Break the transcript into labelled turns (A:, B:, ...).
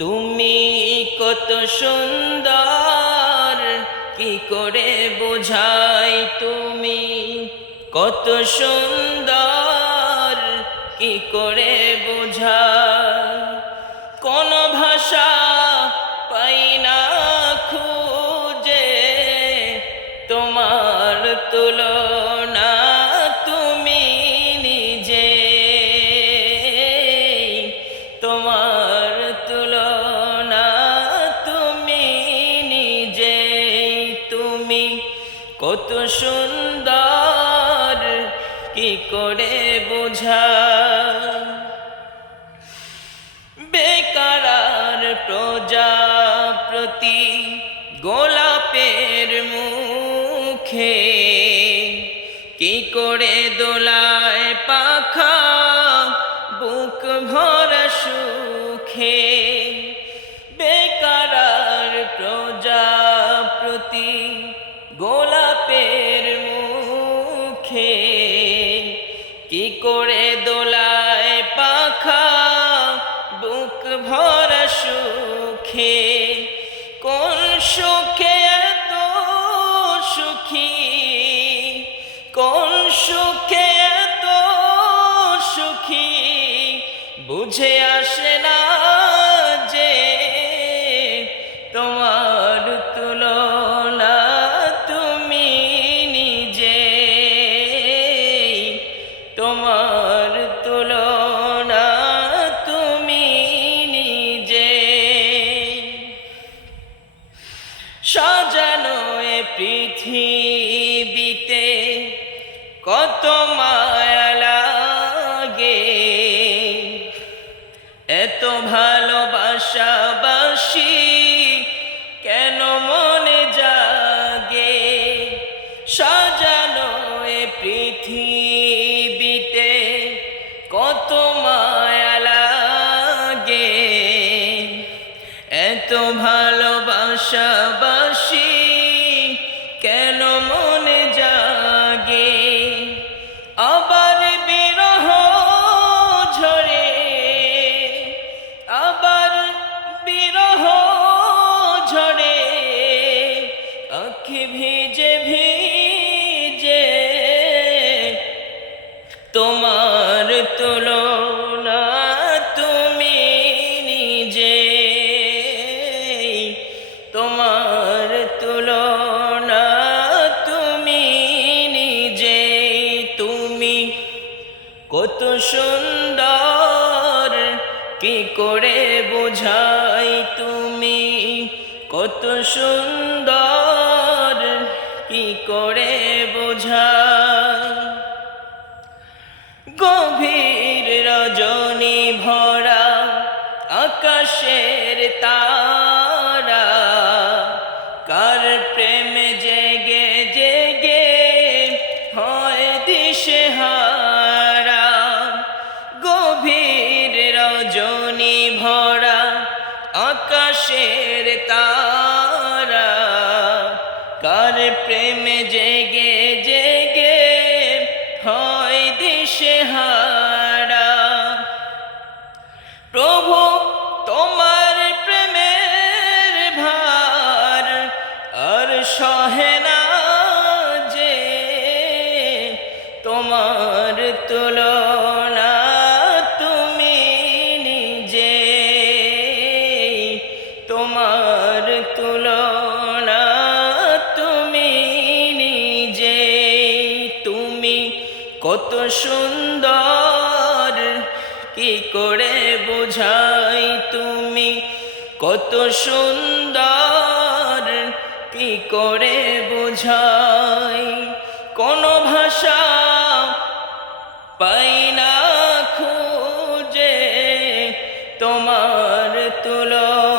A: তুমি কত সুন্দর কি করে বোঝাই তুমি? কত সুন্দর কি করে বোঝাই? কোন ভাষা কত সুন্দর, কি করে বোঝা বেকারার প্রজাপ্রতি গোলাপের মুখে কি করে দোলায় পাখা বুক ভরা সুখে? বেকারার প্রজাপ্রতি ভরা সুখে কোন সুখে তো সুখী? কোন সুখে তো সুখী? বুঝে আসে না সাজানো এ পৃথিবীতে কত মায়া লাগে। এত ভালোবাসা বাসি কেন মনে জাগে? সাজানো এ পৃথিবীতে এত ভালোবাসা বাসি, কেন মনে জাগে? আবার বিরহ ঝরে, আবার বিরহ ঝরে, আখি ভিজে ভিজে কত সুন্দর কি করে বোঝাই তুমি? কত সুন্দর কি করে বোঝাই রজনী ভরা আকাশের তারা। কার প্রেমে জেগে জেগে হয় দিশে হারা প্রভু, তোমার প্রেমের ভার আর সহে না যে তোমার তুলনা কত সুন্দর। কি করে বোঝাই তুমি? কত সুন্দর। কি করে বোঝাই? কোন ভাষা পাই না খুঁজে তোমার তুলো